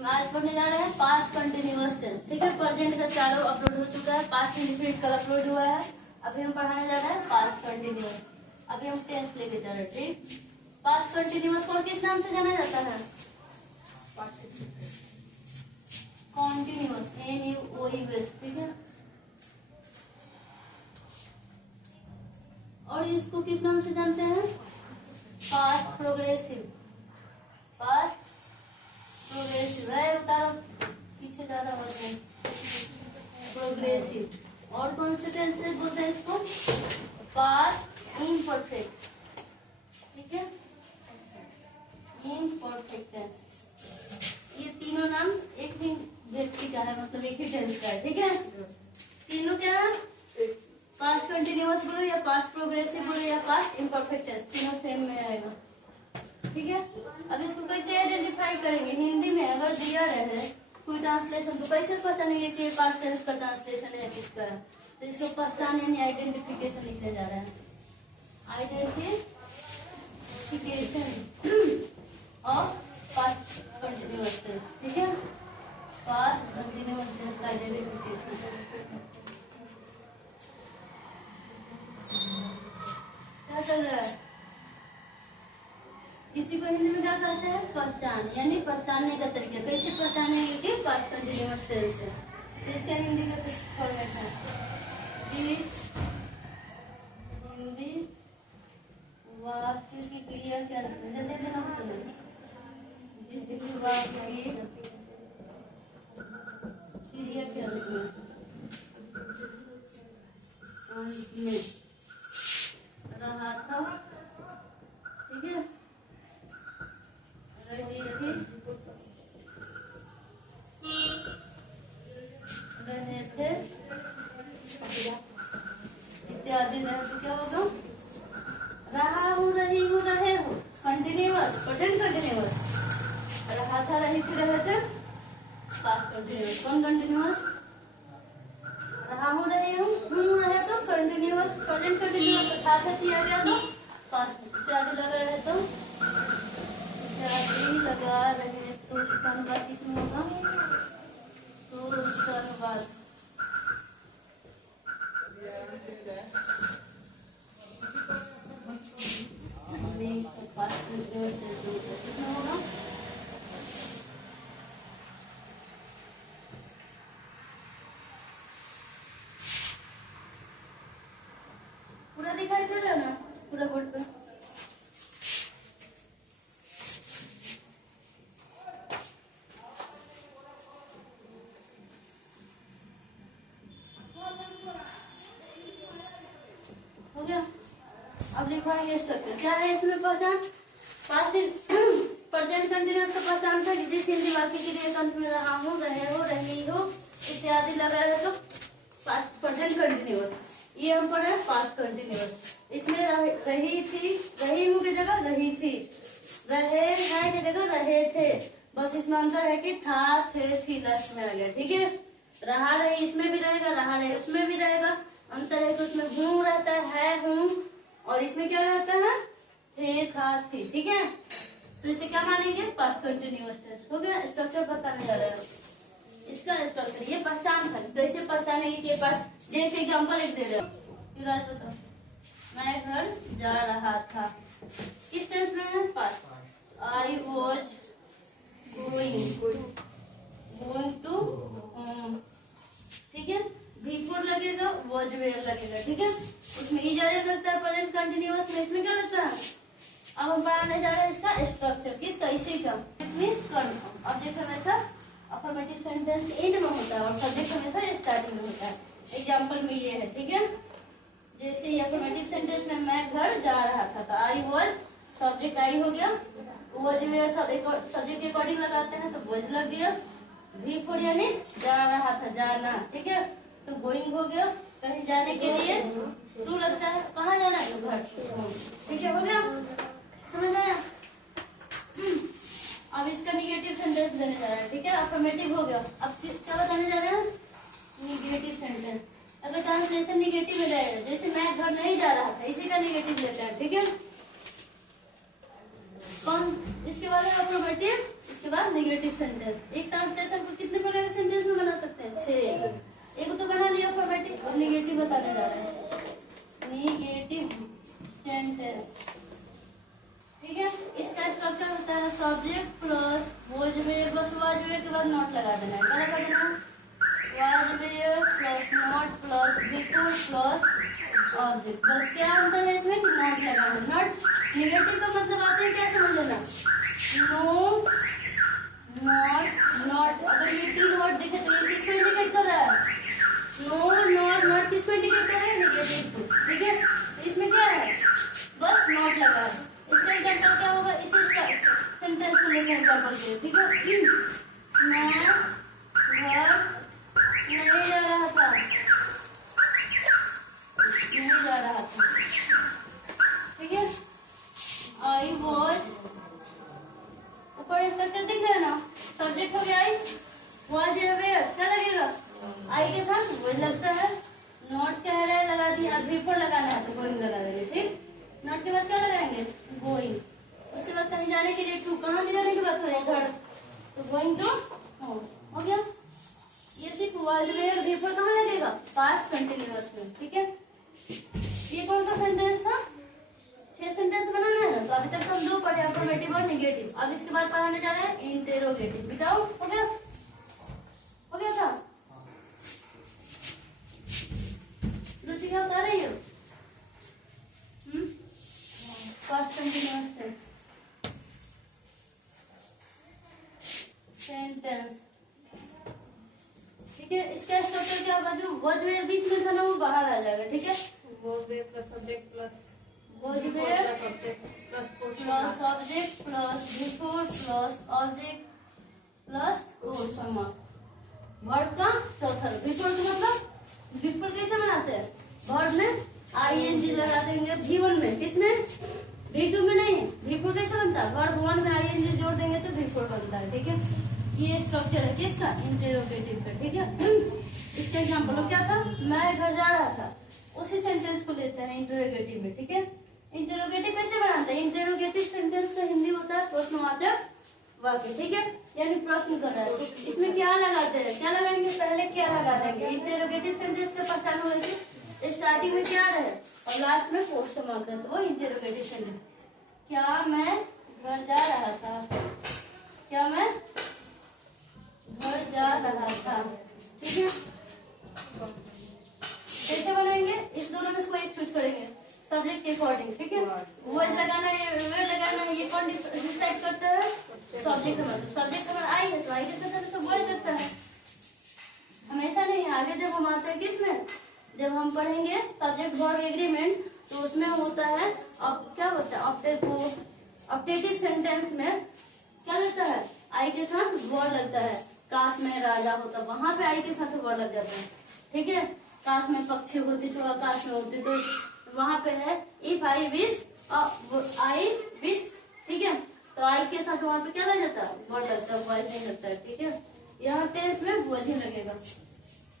आज पढ़ने जा रहे हैं पास्ट कंटिन्यूअस टेंस। ठीक है, प्रेजेंट का चारों अपलोड हो चुका है, पास्ट इंडिफिनिट कल अपलोड हुआ है। अभी हम पढ़ाने जा रहे हैं पास्ट कंटिन्यूअस। अभी हम टेंस लेके जा रहे हैं। ठीक, पास्ट कंटिन्यूअस को किस नाम से जाना जाता है? Continuous, NUOUS। ठीक है, और इसको किस नाम से जानते हैं? Past progressive. पास्ट प्रोग्रेसिव है, उतारो पीछे ज्यादा होते हैं। प्रोग्रेसिव। और कौन से टेंस से बोलते हैं इसको? Past imperfect. ठीक है, इम्परफेक्ट टेंस। ये तीनों नाम एक ही व्यक्ति का है, मतलब एक ही टेंस का है। ठीक है, तीनों क्या है? पास्ट कंटिन्यूअस बोलो या पास्ट प्रोग्रेसिव बोलो या पास्ट इम्परफेक्ट टेंस, तीनों सेम में आएगा। ठीक है, अब इसको कैसे आइडेंटिफाई करेंगे? हिंदी में अगर दिया रहे कोई ट्रांसलेशन तो कैसे पहचानेंगे कि ये पास्ट टेंस का ट्रांसलेशन है किसका है? तो इसको पहचान यानी आइडेंटिफिकेशन लिखने जा रहे हैं। Identification of past continuous tense. ठीक है, पास्ट कंटिन्यूअस टेंस का आइडेंटिफिकेशन क्या चल रहा है? इसी को हिंदी में क्या कहते हैं? पहचान, यानी पहचानने का तरीका। कैसे पहचानेंगे कि पास्ट कंटिन्यूअस टेंस है? तो इसका हिंदी का फॉर्मेट है हिंदी वाक्य की क्रिया क्या दे देना किसी वाक्य की क्रिया क्या लिखना रहा था। ठीक है, रही थी, रहे थे इत्यादि रहे तो क्या होगा? रहा हूँ, रही हूँ, रहे हो। Continuous, present continuous. रहा था, रही थी, रहे थे पास्ट कंटिन्यूअस। कौन कंटिन्यूअस? रहा हूँ, रही हूँ, रहे तो कंटिन्यूअस। प्रेजेंट कंटिन्यूअस था किया गया तो पास्ट। इत्यादि लगा रहे तो इत्यादि लगा रहे तो उसका अनुवाद किसमें होगा? तो उसका अनुवाद किसमें होगा? पूरा दिखाई दे रहा है ना? पूरा बोर्ड पे हो गया। अब लिखवाएंगे स्ट्रक्चर। क्या है इसमें पहचान? पास्ट प्रेजेंट कंटिन्यूअस का पहचान था कि जिस हिंदी वाक्य के लिए अंत में रहा हूँ, रहे हो, रही हो इत्यादि लगा रहे तो पास्ट प्रेजेंट कंटिन्यूअस। ये हम पढ़े पास्ट कंटिन्यूअस। इसमें रही थी, रही हूँ की जगह रही थी, रहे हैं की जगह रहे थे। बस इसमें अंतर है कि था, थे, थी लास्ट में आ गया। ठीक है, रहा रही इसमें भी रहेगा, रहा रहे उसमें भी रहेगा। अंतर है कि उसमें हूँ रहता है, हूँ, और इसमें क्या रहता है? थे, था, थी। ठीक है, तो इसे क्या मानेंगे? Past continuous tense. हो गया। स्ट्रक्चर बताने जा रहे हैं इसका। स्ट्रक्चर ये पहचान था, कैसे पहचानेंगे कि पास्ट। जैसे एग्जाम्पल एक दे रहे हो, राज बताओ। मैं घर जा रहा था, किस टेंस में है? Past. I was going to home. ठीक है, बिफोर लगेगा, वॉज वेयर लगेगा। ठीक है, उसमें इजाजत लगता है प्रेजेंट कंटिन्यूअस में। इसमें क्या लगता है? अब हम पढ़ाने जा रहे हैं इसका स्ट्रक्चर। किसका? इसी का। It means confirm. ऑब्जेक्ट हमेशा अफर्मेटिव सेंटेंस एंड में होता है और सब्जेक्ट हमेशा स्टार्टिंग में होता है। एग्जाम्पल में ये है। ठीक है, जैसे अफर्मेटिव सेंटेंस में मैं घर जा रहा था तो आई वॉज, सब्जेक्ट आई हो गया। वॉज वेयर सब्जेक्ट के अकॉर्डिंग लगाते हैं तो वॉज लग गया। बिफोर यानी जा रहा था, जाना। ठीक है, तो गोइंग हो गया, कहीं जाने के लिए टू लगता है। कहाँ जाना है? घर। ठीक है, हो गया, समझ आया? अब इसका निगेटिव सेंटेंस देने जा रहे हैं। ठीक है, अफर्मेटिव हो गया। अब क्या बताने जा रहे हैं? Negative sentence. अगर ट्रांसलेशन निगेटिव में रहेगा, जैसे मैं घर नहीं जा रहा था, इसी का निगेटिव लेता है। ठीक है, कौन? इसके बाद अफर्मेटिव इसके बाद नेगेटिव सेंटेंस। एक ट्रांसलेशन को कितने प्रकार के सेंटेंस में बना सकते हैं? 6। एक तो बना लिया फॉर्मेटिव, और नेगेटिव बताने जा रहे हैं। नेगेटिव सेंटेंस, ठीक है। इसका स्ट्रक्चर होता है सब्जेक्ट प्लस वॉज वेयर, बस वॉज वेयर के बाद नॉट लगा देना है। क्या लगा देना? Was were plus not plus before plus object. बस क्या अंतर है इसमें? नॉट लगाना। नॉट नेगेटिव का मतलब आते हैं, क्या समझ लेना? No, not, not. अगर ये 3 वर्ड दिखे तो ये किसको इंडिकेट कर रहा है? नो, नॉट, नॉट किसको इंडिकेट कर रहा है? नेगेटिव को, ठीक है। इसमें क्या है? बस नॉट लगा है। इसका एग्जाम्पल क्या होगा? इसी सेंटेंस को लेकर एग्जाम्पल दिए, ठीक है। मैं घर नहीं जा रहा था, नहीं जा रहा था, ठीक है। आई वॉज, ऊपर स्ट्रक्चर दिख रहा है ना? सब्जेक्ट हो गया आई, वॉज अवेयर, क्या लगेगा? आई के साथ वॉज लगता है। नॉट कह रहा है, लगा दिया। अब बिफोर लगाना है तो गोइंग लगा देंगे, ठीक। नॉट के बाद क्या लगाएंगे? गोइंग। उसके बाद कहीं जाने के लिए टू, कहाँ जाने की बात करें? घर, तो गोइंग टू होम, हो गया। ये सिर्फ वॉज अवेयर, बिफोर कहाँ लगेगा? पास्ट कंटिन्यूअस में, ठीक है। ये कौन सा सेंटेंस था? 6 सेंटेंस बनाना है ना, तो अभी तक हम 2 पढ़े, अफर्मेटिव और नेगेटिव। अब इसके बाद पढ़ाने जा रहे हैं इंटेरोगेटिव। बताओ, हो गया? हो गया था? रुचि क्या बता रही हो? पास्ट कंटिन्यूअस टेंस सेंटेंस, ठीक है। इसका स्ट्रक्चर क्या होगा? जो वॉज वेयर बीच में था ना, वो बाहर आ जाएगा, ठीक है। Was were plus subject plus was were plus subject plus before plus object plus question mark. Word का चौथा। बिफोर का मतलब, बिफोर कैसे बनाते हैं? वर्ड में आईएनजी लगा देंगे। V1 में, किसमें? V2 में नहीं। बिफोर कैसे बनता है? वर्ड 1 में आईएनजी जोड़ देंगे तो बिफोर बनता है, ठीक है। ये स्ट्रक्चर है किसका? इंटेरोगेटिव का, ठीक है। इसका एग्जाम्पल क्या था? मैं घर जा रहा था। उसी सेंटेंस को लेते हैं इंटेरोगेटिव में, ठीक है। इंटेरोगेटिव कैसे बनाते हैं? इंटेरोगेटिव सेंटेंस का हिंदी होता है प्रश्नवाचक वाक्य, ठीक है। यानी प्रश्न कर रहा है, तो इसमें क्या लगाते हैं? क्या लगाएंगे? पहले क्या लगा देंगे? इंटेरोगेटिव सेंटेंस का पहचान होगी, स्टार्टिंग में क्या रहे और लास्ट में क्वेश्चन मार्क है, तो वो इंटेरोगेटिव सेंटेंस। क्या मैं घर जा रहा था? क्या मैं घर जा रहा था, ठीक है। कैसे बनाएंगे? इस दोनों में से कोई एक चूज करेंगे सब्जेक्ट के अकॉर्डिंग, ठीक है। वर्ड लगाना है, वर्ड लगाना है, ये कौन डिसाइड करता है? सब्जेक्ट हमारा। सब्जेक्ट हमारा आई है, तो आई के साथ सब वर्ड करता है। हमेशा नहीं, आगे जब हम आते हैं किसमें? जब हम पढ़ेंगे सब्जेक्ट वर्ब एग्रीमेंट, तो उसमें होता है, अब क्या होता है? ऑप्टेटिव सेंटेंस में क्या लगता है? आई के साथ वर्ड लगता है। काश में राजा होता, वहां पे आई के साथ वर्ड लग जाता है, ठीक है। काश में पक्षी होती तो आकाश में उड़ती, तो वहां पे है if I wish, I wish, ठीक है। तो आई के साथ वहां पे क्या लग जाता है? वर्ड लगता है, वॉइस नहीं लगता है, ठीक है। यहाँ टेंस में वॉइस ही लगेगा।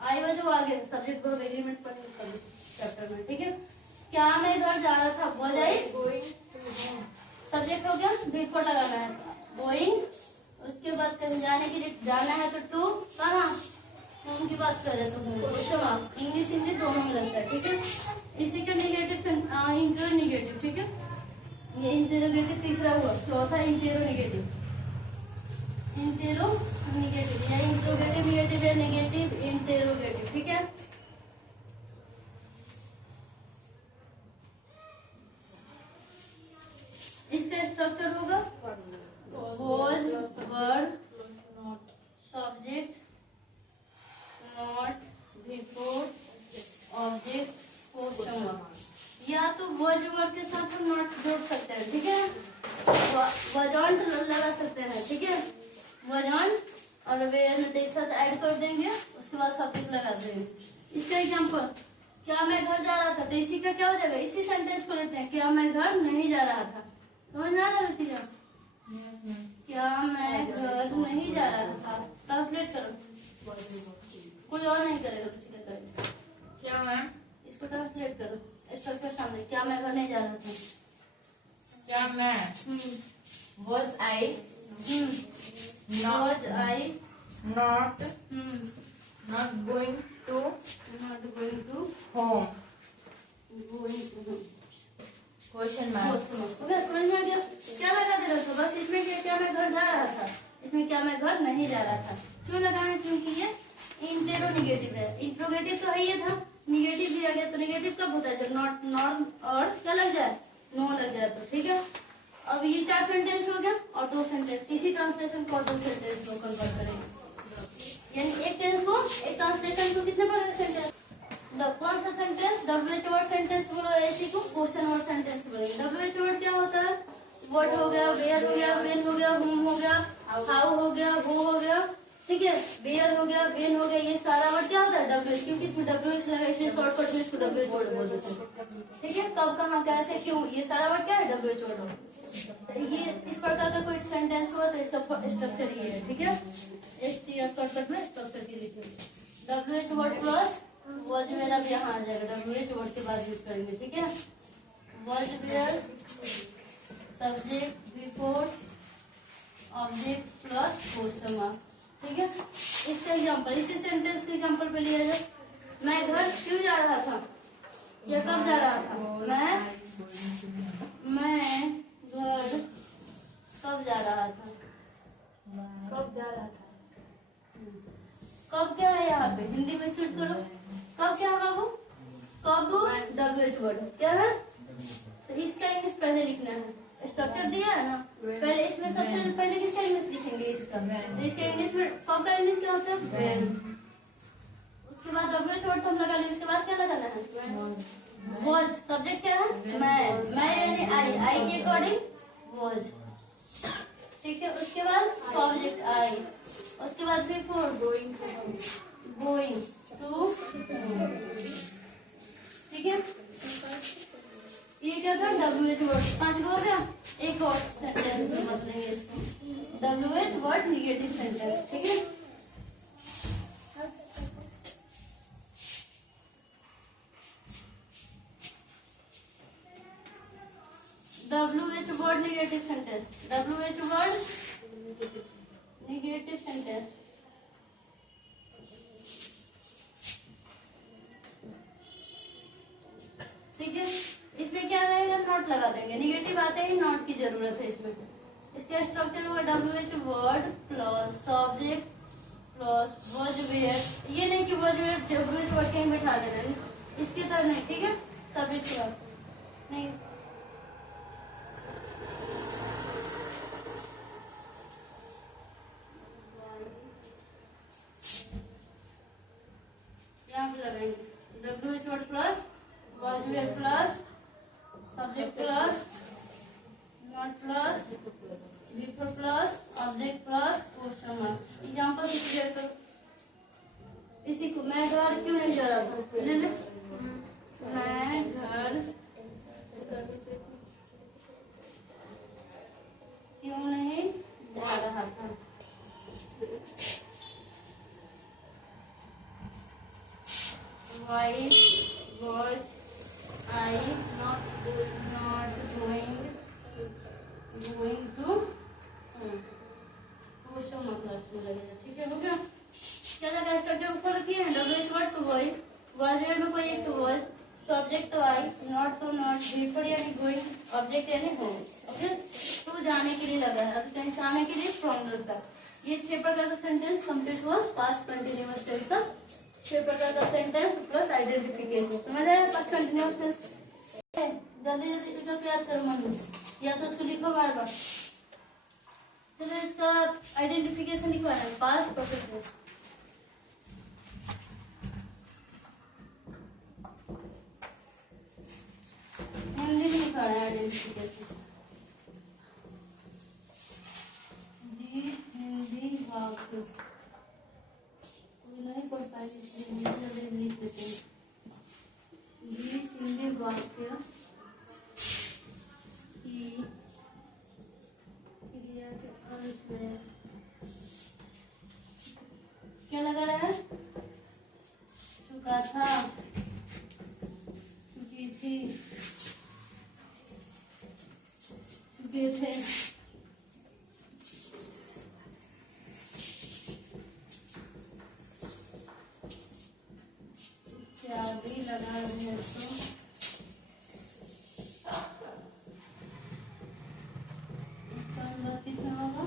आई वो जो आगे सब्जेक्ट वर्ब एग्रीमेंट पढ़ेंगे चैप्टर में, ठीक है। क्या मैं घर जा रहा था? वॉज आई गोइंग, सब्जेक्ट हो गया, बिफोर लगाना है गोइंग। उसके बाद कहीं जाने के लिए जाना है तो टू, कहाँ? उनकी बात कर रहे तो इंग्लिश हिंदी दोनों में लगता है, ठीक है। इसी का नेगेटिव इंटेरोगेटिव, ठीक है। ये इंटेरोगेटिव तीसरा हुआ। चौथा इंटेरोगेटिव, इंटेरोगेटिव या इंट्रोगेटिव, नेगेटिव या नेगेटिव इंटेरोगेटिव, ठीक है। इसका स्ट्रक्चर होगा was word subject not before object question mark. या तो वॉज वर्ड के साथ हम नॉट जोड़ सकते हैं, ठीक है। वजॉन्ट लगा सकते हैं, ठीक है। वजॉन्ट और वेयर एक साथ ऐड कर देंगे, उसके बाद सब्जेक्ट लगा देंगे। इसका एग्जांपल, क्या मैं घर जा रहा था, तो इसी का क्या हो जाएगा? इसी सेंटेंस को लेते हैं, क्या मैं घर नहीं जा रहा था। समझ में आ रहा है रुचिका? क्या मैं घर नहीं जा रहा था, ट्रांसलेट करो। कोई और नहीं करेगा, रुचिका करेगा। क्या मैं, इसको ट्रांसलेट करो स्ट्रक्चर सामने। क्या मैं घर नहीं जा रहा था? क्या मैं, was I was I not hmm, going to not going to home. going to home. Question mark. हो गया, समझ में आ गया? क्या लगा दे रहा था? बस इसमें क्या मैं घर जा रहा था, इसमें क्या मैं घर नहीं जा रहा था। क्यों लगा है? क्योंकि ये इंटेरोनिगेटिव है। इंट्रोगेटिव तो है ये था, निगेटिव भी आ गया। तो निगेटिव कब होता है? जब नॉट नॉट और क्या लग जाए, नो लग जाए तो। ठीक है, अब ये 4 सेंटेंस हो गया और 2 सेंटेंस, इसी ट्रांसलेशन को 2 सेंटेंस को कन्वर्ट करेंगे। यानी एक टेंस को, एक ट्रांसलेशन को कितने पड़ेगा सेंटेंस? कौन सा सेंटेंस? WH वर्ड सेंटेंस बोलो, ऐसी को क्वेश्चन वर्ड सेंटेंस बोलेंगे। WH वर्ड क्या होता है? व्हाट हो गया, वेयर हो गया, व्हेन हो गया, whom हो गया, हाउ हो गया, हु हो गया। ठीक है, वेयर हो गया, व्हेन हो गया, ये सारा वर्ड क्या होता है? WH, क्योंकि इसमें WH लगा इसलिए शॉर्टकट में इसको WH वर्ड बोल देते हैं। ठीक है, कब, कहाँ, कैसे, क्यों, ये सारा वर्ड क्या है? WH वर्ड हो। ये इस प्रकार का कोई सेंटेंस हुआ तो इसका स्ट्रक्चर ये है। ठीक है, एक शॉर्टकट में स्ट्रक्चर की लिखिए। WH word plus was were, अब यहाँ आ जाएगा। WH वर्ड के बाद यूज करेंगे। ठीक है, was were, subject before object plus question mark. ठीक है, इसका एग्जांपल, इसी सेंटेंस के एग्जांपल पे लिया जाए। मैं घर क्यों जा रहा था, या कब जा रहा था? मैं घर कब जा रहा था? कब जा रहा था? कब क्या है यहाँ पे? हिंदी में चूज करो। कब क्या है बाबू? कब WH वर्ड क्या है? तो इसका इंग्लिश पहले लिखना है। स्ट्रक्चर दिया है ना, पहले इसमें सबसे पहले किसका इंग्लिश लिखेंगे? इसका। तो इसका इंग्लिश में कब का इंग्लिश क्या होता है? व्हेन। उसके बाद WH वर्ड तो हम लगा लेंगे, उसके बाद क्या लगाना है? वॉज। सब्जेक्ट क्या है? मैं यानी आई के अकॉर्डिंग वॉज। ठीक है, उसके बाद सब्जेक्ट आई, उसके बाद बिफोर गोइंग टू। ठीक है, ये क्या था? WH वर्ड 5 हो गया। एक और सेंटेंस समझ लेंगे इसको, WH वर्ड निगेटिव सेंटेंस। ठीक है, WH word negative sentence, WH word negative sentence. ठीक है, इसमें क्या रहेगा? नॉट लगा देंगे। निगेटिव आते ही नॉट की जरूरत है इसमें। इसका स्ट्रक्चर होगा WH word plus subject plus was were. ये नहीं कि वॉज वेयर WH वर्ड कहीं बैठा देना, इसकी तरह नहीं। ठीक है, सब्जेक्ट के बाद नहीं, यहाँ पे लगाएंगे WH word plus was were plus subject plus not plus before plus object plus question mark. Example से क्लियर करो। इसी को मैं घर क्यों नहीं जा रहा था, ले ले। मैं घर क्यों नहीं जा रहा था? Why was I not going to question mark में लगेगा। ठीक है, हो गया? क्या लगा? स्ट्रक्चर को फॉलो किया है। WH वर्ड तो वही, वॉज वेयर में कोई एक तो वॉज, सब्जेक्ट तो आई, नॉट तो नॉट, बिफोर यानी गोइंग, ऑब्जेक्ट यानी होम। ओके, तो जाने के लिए लगा है, अब कहीं से आने के लिए फ्रॉम लगता है। ये 6 प्रकार का सेंटेंस कंप्लीट हुआ पास्ट कंटिन्यूअस टेंस का। 6 प्रकार का सेंटेंस प्लस आइडेंटिफिकेशन। समझ आया? Past continuous tense. जल्दी जल्दी सूचना को याद करो मन में, या तो उसको लिखो बार बार। चलो इसका आइडेंटिफिकेशन लिखवाना है। पास्ट परफेक्ट टेंस, हिंदी में लिखवाना है आइडेंटिफिकेशन। जी हिंदी वाक्य नहीं पढ़ पाए इसलिए हिंदी लिख देते हैं। बीस हिंदी वाक्य की क्रिया के अर्थ में क्या लगा रहा है? चुका था, चुकी थी, चुके थे, लगा रहे हैं तो किसमें होगा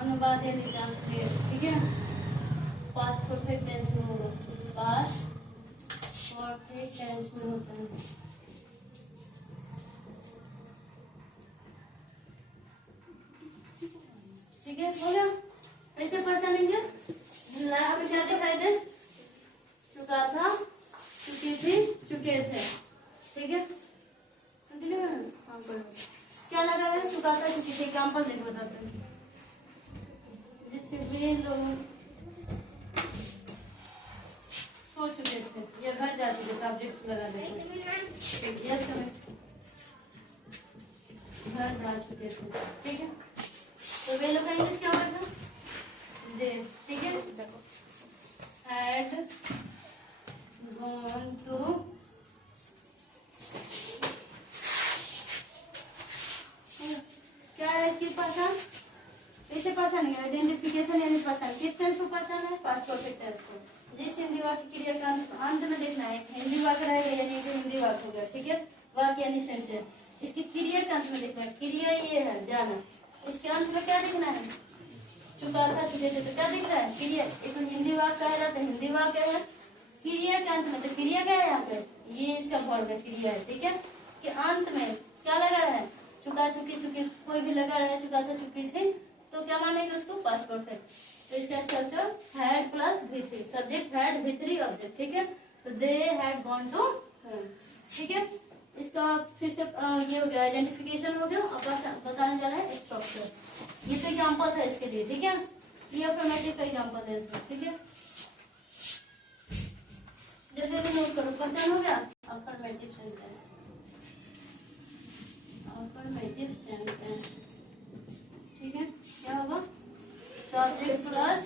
अनुवाद या निदान क्रिएट, ठीक है। पास्ट परफेक्ट टेंस में होगा, पास्ट परफेक्ट टेंस में होता है। ठीक है, हो गया। कैसे पहचानेंगे? हमें क्या दिखाई दे? चुका था, चुकी थी, चुके थे, ठीक है। क्या लगा है? चुका था, चुकी थी। एग्जाम्पल देखो बताते हैं। जैसे लोग सो चुके थे या घर जा चुके थे, ऑब्जेक्ट लगा देते यस घर जा चुके थे, ठीक है। तो वे लोग का इंग्लिश क्या होगा? दे, ठीक है। हैड गॉन टू, क्या है इसकी पहचान? कैसे पहचान है? आइडेंटिफिकेशन यानी पहचान। किस टेंस को पहचान है? पास्ट परफेक्ट टेंस को। जिस हिंदी वाक्य क्रिया का अंत में देखना है, हिंदी वाक्य रहेगा यानी एक हिंदी वाक्य हो गया, ठीक है। वाक्य यानी सेंटेंस। इसकी क्रिया के अंत में देखना है। क्रिया ये है जाना, इसके अंत में क्या दिखना है? चुका था, चुके थे। तो क्या दिख रहा है? क्रिया। इसमें हिंदी वाक्य कह रहा था, हिंदी वाक्य है। क्रिया के अंत में, तो क्रिया क्या है यहाँ पे? ये इसका वर्ब है, क्रिया है, ठीक है। कि अंत में क्या लगा रहा है? चुका, चुकी, चुकी, कोई भी लगा रहा है। चुका था, चुकी थी, तो क्या मानेंगे उसको? Past perfect. तो इसका structure had plus V3, subject had, V3 object, ठीक है। तो they had gone to home, ठीक है। इसका फिर से ये हो गया, आइडेंटिफिकेशन हो गया। अब बताने जा रहा है स्ट्रक्चर। ये तो एग्जांपल था इसके लिए, ठीक है। ये अफर्मेटिव का एग्जांपल है, ठीक है। जल्दी नोट करो, पहचान हो गया? अफर्मेटिव सेंटेंस, अफर्मेटिव सेंटेंस, ठीक है। क्या होगा? Subject plus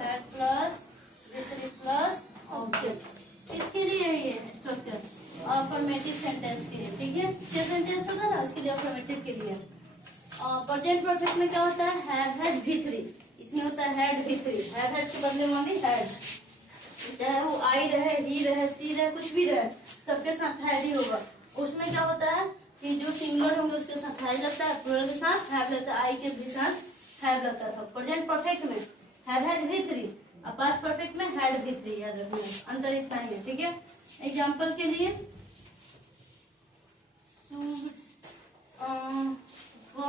had plus V3 plus object. किसके लिए है ये स्ट्रक्चर? अफर्मेटिव सेंटेंस के लिए, ठीक है। क्या सेंटेंस होता है उसके लिए? अफर्मेटिव के लिए। प्रेजेंट परफेक्ट में क्या होता है? हैव हैड V3, इसमें होता है हैड V3। हैव हैड के बदले ओनली हैड, चाहे वो आई रहे, ही रहे, सी रहे, कुछ भी रहे, सबके साथ हैड ही होगा। उसमें क्या होता है कि जो सिंगुलर होंगे उसके साथ हैड लगता है, प्लूरल के साथ हैव लगता है, आई के भी साथ हैव लगता था। प्रेजेंट परफेक्ट में हैव हैड V3 और पास्ट परफेक्ट में हैड V3, याद रखना, अंतर इतना ही है, ठीक है। एग्जांपल के लिए वो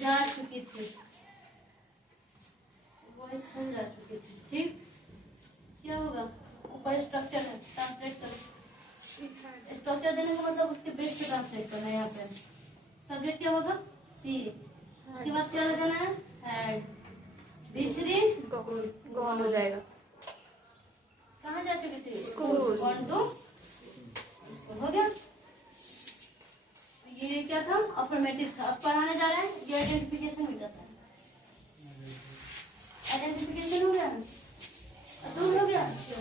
जा चुकी थी, वो स्कूल जा चुकी थी, ठीक। क्या होगा? ऊपर स्ट्रक्चर है, ट्रांसलेट करो। स्ट्रक्चर देने का मतलब उसके बेस पे ट्रांसलेट करना है। यहाँ पे सब्जेक्ट क्या होगा? सी, उसके बाद क्या लगाना है? हैड, V3 गॉन हो जाएगा। कहाँ जा चुकी थी? स्कूल। गॉन टू, हो गया। ये क्या था? अफर्मेटिव था। अब पढ़ाने जा रहे हैं, ये आइडेंटिफिकेशन हो जाता है। आइडेंटिफिकेशन हो गया, दूर हो गया।